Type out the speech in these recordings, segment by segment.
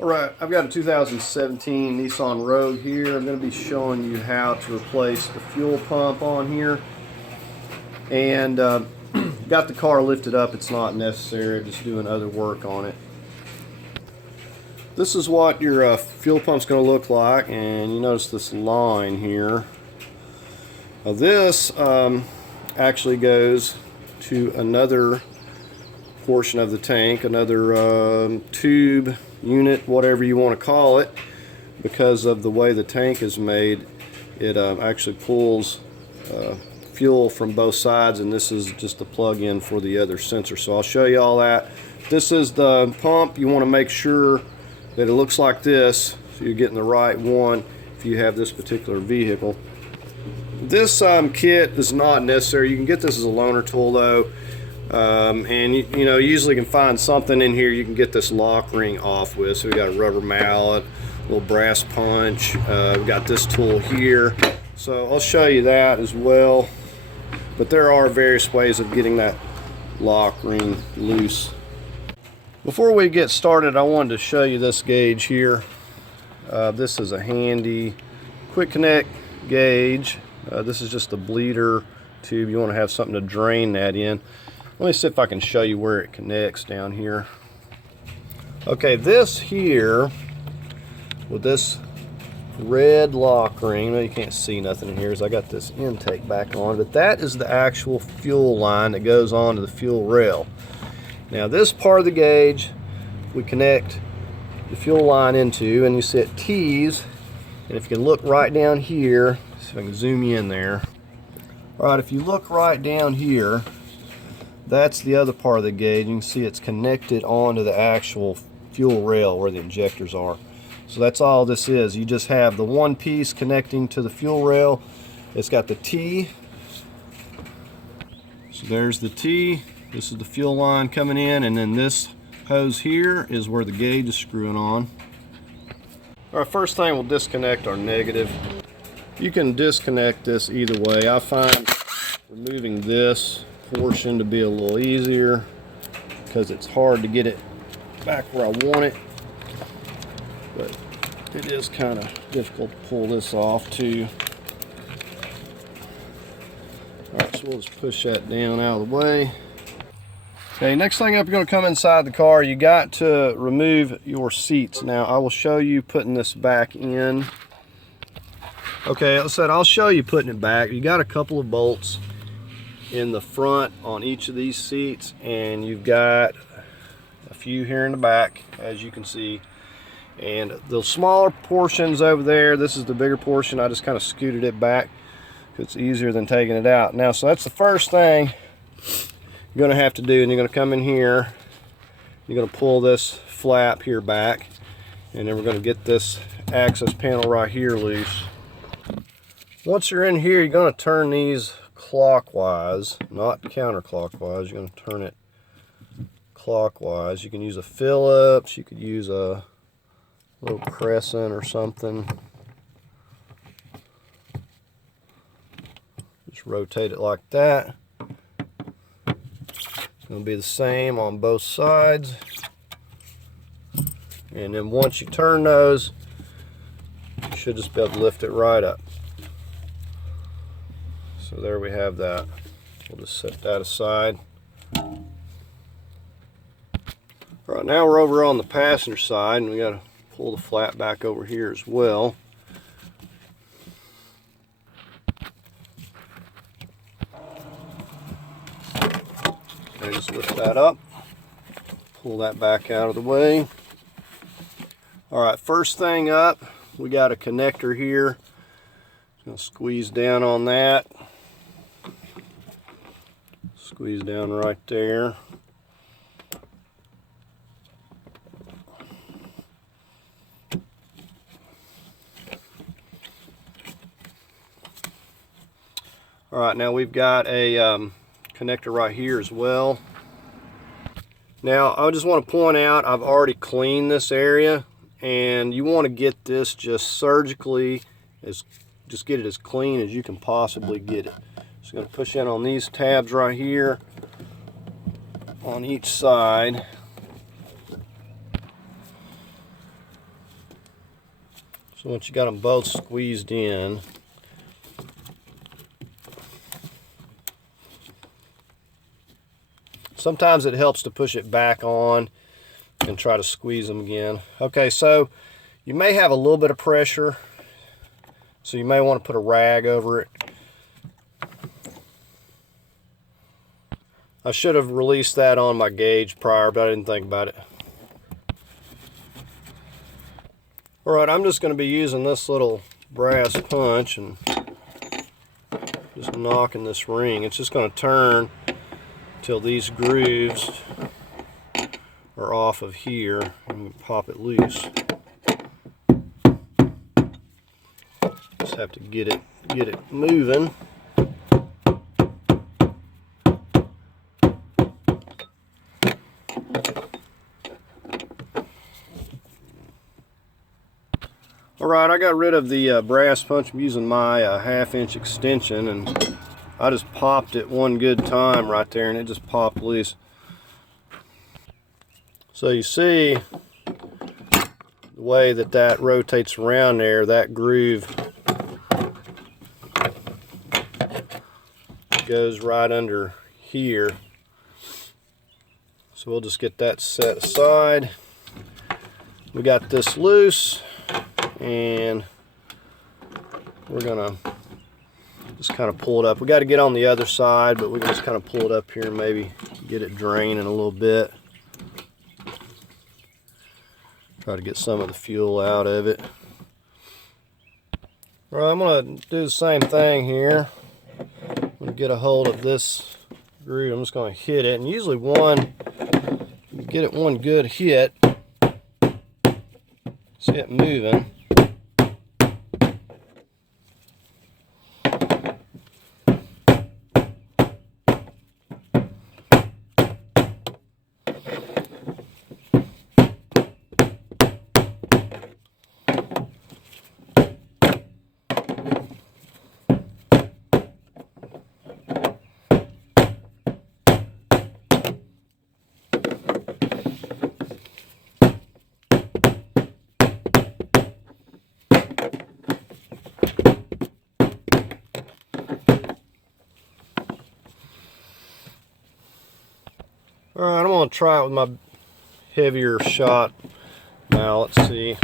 Alright, I've got a 2017 Nissan Rogue here. I'm going to be showing you how to replace the fuel pump on here. And got the car lifted up. It's not necessary, just doing other work on it. This is what your fuel pump's going to look like, and you notice this line here. Now this actually goes to another portion of the tank, another tube, unit, whatever you want to call it. Because of the way the tank is made, it actually pulls fuel from both sides, and this is just a plug-in for the other sensor. So I'll show you all that. This is the pump. You want to make sure that it looks like this, so you're getting the right one if you have this particular vehicle. This kit is not necessary. You can get this as a loaner tool though, and you know, usually can find something in here you can get this lock ring off with. So we got a rubber mallet, a little brass punch. We got this tool here, so I'll show you that as well. But there are various ways of getting that lock ring loose. Before we get started, I wanted to show you this gauge here. This is a handy quick connect gauge. This is just a bleeder tube. You want to have something to drain that in. Let me see if I can show you where it connects down here. Okay, this here with this red lock ring, well, you can't see nothing in here as I got this intake back on, but that is the actual fuel line that goes onto the fuel rail. Now this part of the gauge we connect the fuel line into, and you see it T's, and if you can look right down here, see if I can zoom you in there. Alright, if you look right down here, that's the other part of the gauge. You can see it's connected onto the actual fuel rail where the injectors are. So that's all this is. You just have the one piece connecting to the fuel rail. It's got the T. So there's the T. This is the fuel line coming in, and then this hose here is where the gauge is screwing on. All right, first thing, we'll disconnect our negative. You can disconnect this either way. I find removing this portion to be a little easier because it's hard to get it back where I want it, but it is kind of difficult to pull this off too. Alright, so we'll just push that down out of the way. Okay, next thing up, you're going to come inside the car. You got to remove your seats. Now I will show you putting this back in. Okay, like I said, I'll show you putting it back. You got a couple of bolts in the front on each of these seats, and you've got a few here in the back, as you can see. And the smaller portions over there, this is the bigger portion. I just kind of scooted it back because it's easier than taking it out. Now, so that's the first thing you're going to have to do, and you're going to come in here, you're going to pull this flap here back, and then we're going to get this access panel right here loose. Once you're in here, you're going to turn these clockwise, not counterclockwise. You're going to turn it clockwise. You can use a Phillips, you could use a little crescent or something. Just rotate it like that. It's going to be the same on both sides. And then once you turn those, you should just be able to lift it right up. So there we have that. We'll just set that aside. All right, now we're over on the passenger side, and we got to pull the flap back over here as well. Okay, just lift that up. Pull that back out of the way. All right, first thing up, we got a connector here. Just gonna squeeze down on that. Squeeze down right there. All right, now we've got a connector right here as well. Now, I just want to point out, I've already cleaned this area, and you want to get this just surgically, just get it as clean as you can possibly get it. Just going to push in on these tabs right here on each side. So once you got them both squeezed in, sometimes it helps to push it back on and try to squeeze them again. Okay, so you may have a little bit of pressure, so you may want to put a rag over it. I should have released that on my gauge prior, but I didn't think about it. Alright, I'm just going to be using this little brass punch and just knocking this ring. It's just going to turn till these grooves are off of here and pop it loose. Just have to get it moving. Alright, I got rid of the brass punch. I'm using my 1/2-inch extension, and I just popped it one good time right there, and it just popped loose. So you see the way that rotates around there, that groove goes right under here. So we'll just get that set aside. We got this loose, and we're gonna just kind of pull it up. We got to get on the other side, but we can just kind of pull it up here and maybe get it draining a little bit. Try to get some of the fuel out of it. All right, I'm gonna do the same thing here. I'm gonna get a hold of this groove. I'm just gonna hit it, and usually get it one good hit. See it moving. Alright, I'm going to try it with my heavier shot now. Let's see.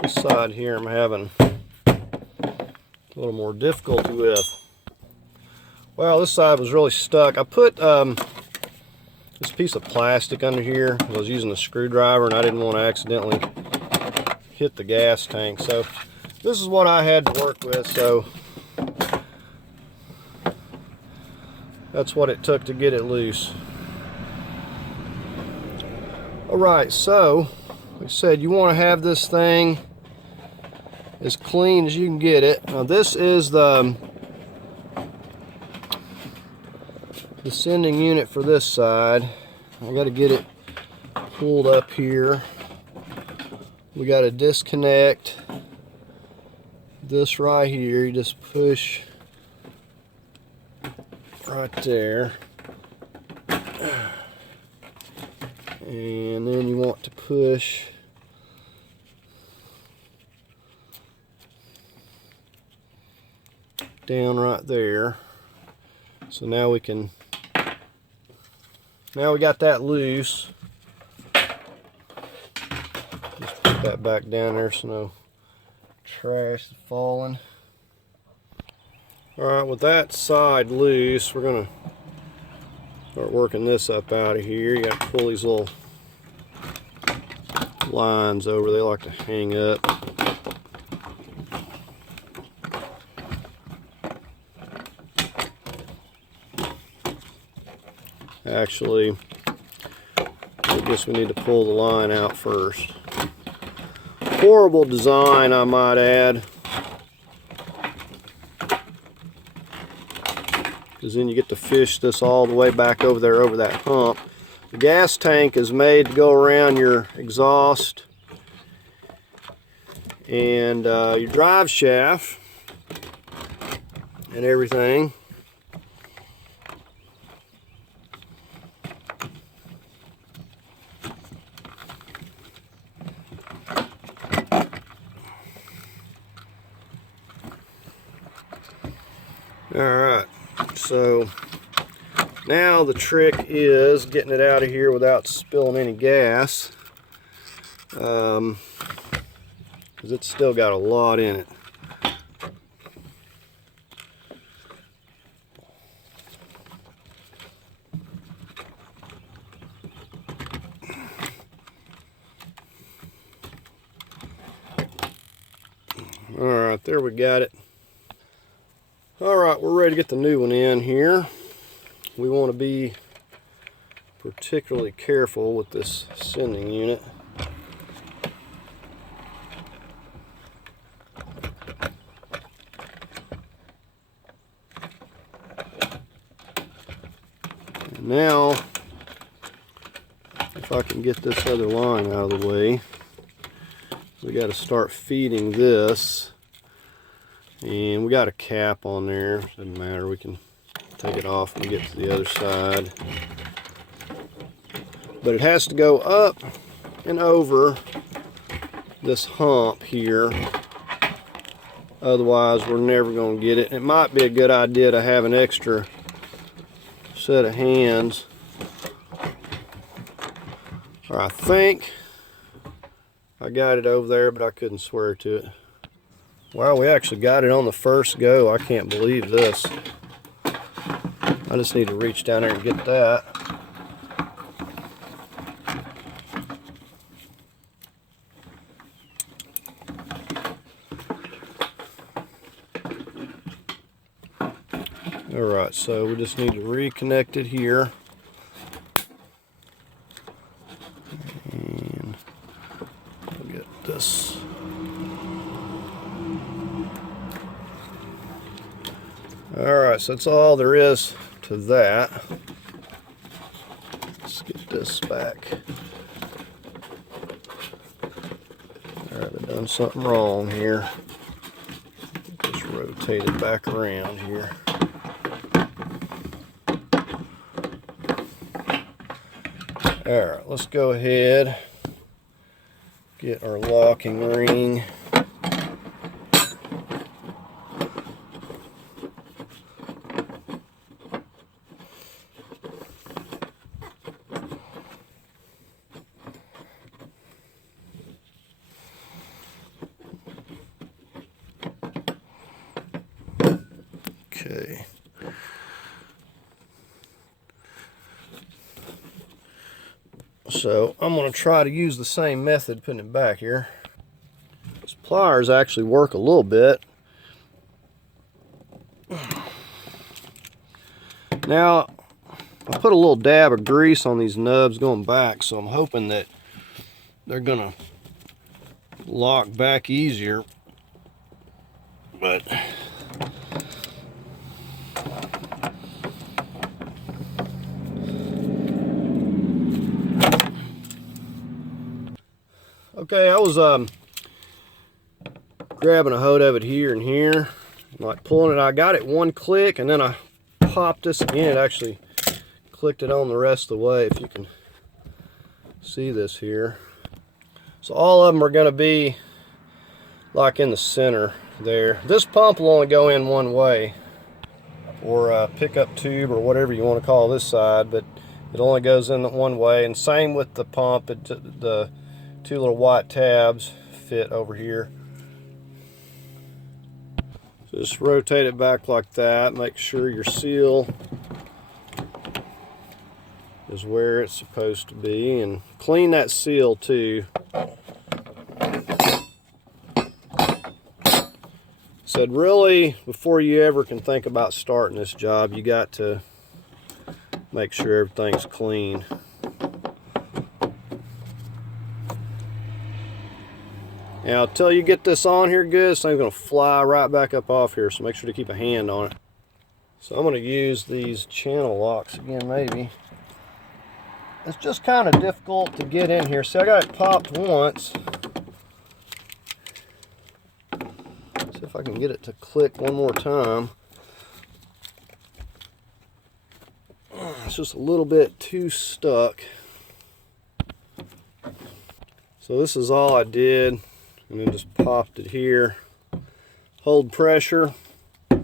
This side here I'm having a little more difficulty with. Well, this side was really stuck. I put this piece of plastic under here. I was using a screwdriver and I didn't want to accidentally hit the gas tank, so this is what I had to work with. So that's what it took to get it loose. Alright, so like I said, you want to have this thing as clean as you can get it. Now this is the sending unit for this side. I got to get it pulled up here. We got to disconnect this right here. You just push right there, and then you want to push down right there. So now we got that loose. Just put that back down there so no trash is falling. Alright, with that side loose, we're going to start working this up out of here. You got to pull these little lines over. They like to hang up. Actually, I guess we need to pull the line out first. Horrible design, I might add, because then you get to fish this all the way back over there over that hump. The gas tank is made to go around your exhaust, and your drive shaft and everything. Alright, so now the trick is getting it out of here without spilling any gas, because it's still got a lot in it. Alright, there we got it. Alright, we're ready to get the new one in here. We want to be particularly careful with this sending unit. And now, if I can get this other line out of the way, we got to start feeding this. And we got a cap on there, doesn't matter, we can take it off and get to the other side. But it has to go up and over this hump here, otherwise we're never going to get it. It might be a good idea to have an extra set of hands. Or I think I got it over there, but I couldn't swear to it. Wow, we actually got it on the first go. I can't believe this. I just need to reach down there and get that. Alright, so we just need to reconnect it here. And we'll get this. Alright, so that's all there is to that. Let's get this back. Alright, I've done something wrong here. Just rotate it back around here. Alright, let's go ahead, get our locking ring. Okay. So I'm going to try to use the same method putting it back here. These pliers actually work a little bit. Now I put a little dab of grease on these nubs going back, so I'm hoping that they're going to lock back easier. But okay, I was grabbing a hold of it here and here, like pulling it. I got it one click, and then I popped this again. It actually clicked it on the rest of the way, if you can see this here. So all of them are going to be like in the center there. This pump will only go in one way, or a pickup tube, or whatever you want to call this side, but it only goes in one way. And same with the pump. The two little white tabs fit over here. So just rotate it back like that. Make sure your seal is where it's supposed to be, and clean that seal too. Said really, before you ever can think about starting this job, you got to make sure everything's clean. Now, until you get this on here good, this thing's going to fly right back up off here, so make sure to keep a hand on it. So I'm going to use these channel locks again, maybe. It's just kind of difficult to get in here. See, I got it popped once. See if I can get it to click one more time. It's just a little bit too stuck. So this is all I did, and then just popped it here. Hold pressure. A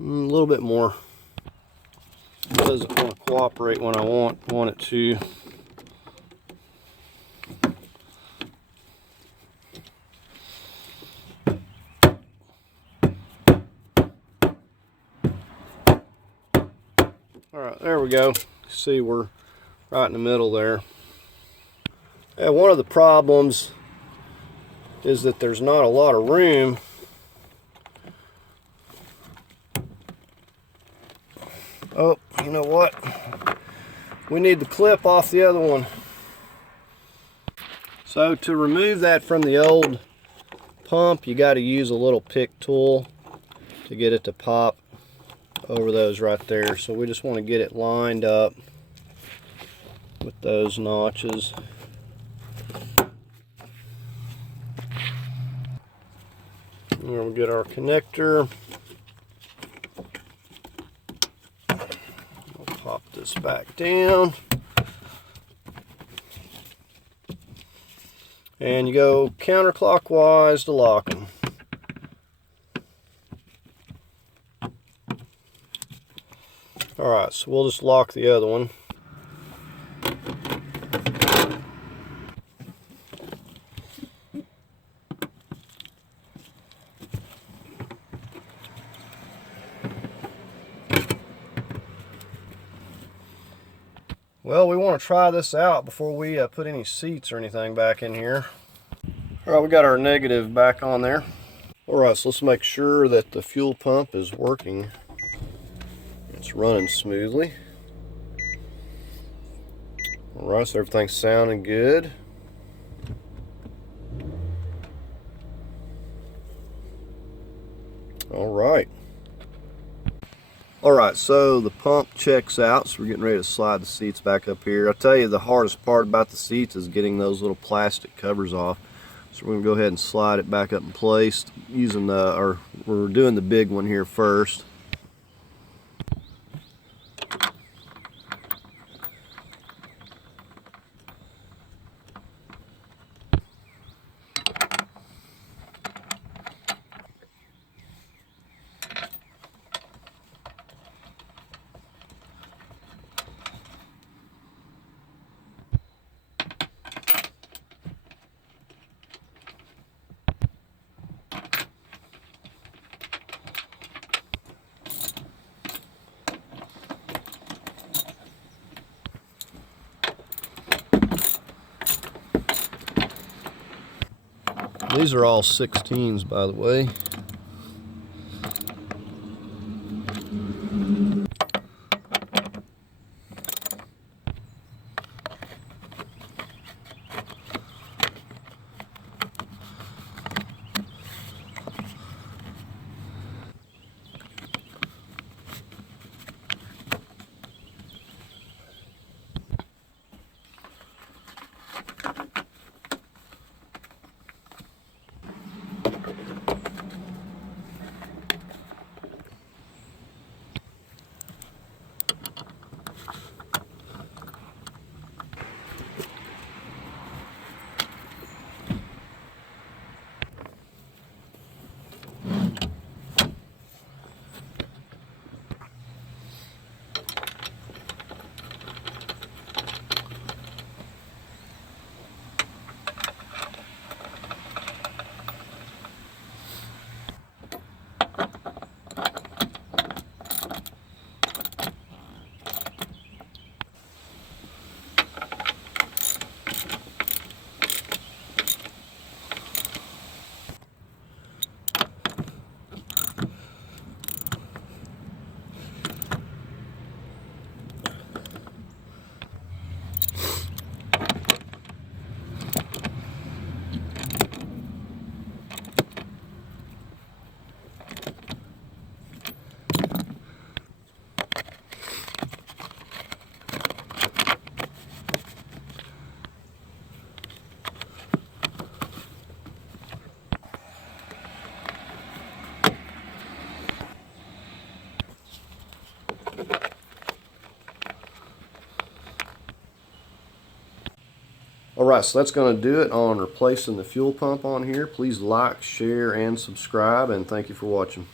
little bit more. It doesn't want to cooperate when I want it to. Alright, there we go. See, we're right in the middle there. And one of the problems is that there's not a lot of room Oh, you know what? We need the clip off the other one. So to remove that from the old pump, you got to use a little pick tool to get it to pop over those right there. So we just want to get it lined up with those notches. And we'll get our connector. We'll pop this back down. And you go counterclockwise to lock them. Alright, so we'll just lock the other one. Well, we want to try this out before we put any seats or anything back in here. Alright, we got our negative back on there. Alright, so let's make sure that the fuel pump is working. It's running smoothly. Alright, so everything's sounding good. Alright. Alright, so the pump checks out, so we're getting ready to slide the seats back up here. I'll tell you, the hardest part about the seats is getting those little plastic covers off. So we're going to go ahead and slide it back up in place using we're doing the big one here first. These are all 16s, by the way. Alright, so that's going to do it on replacing the fuel pump on here. Please like, share, and subscribe, and thank you for watching.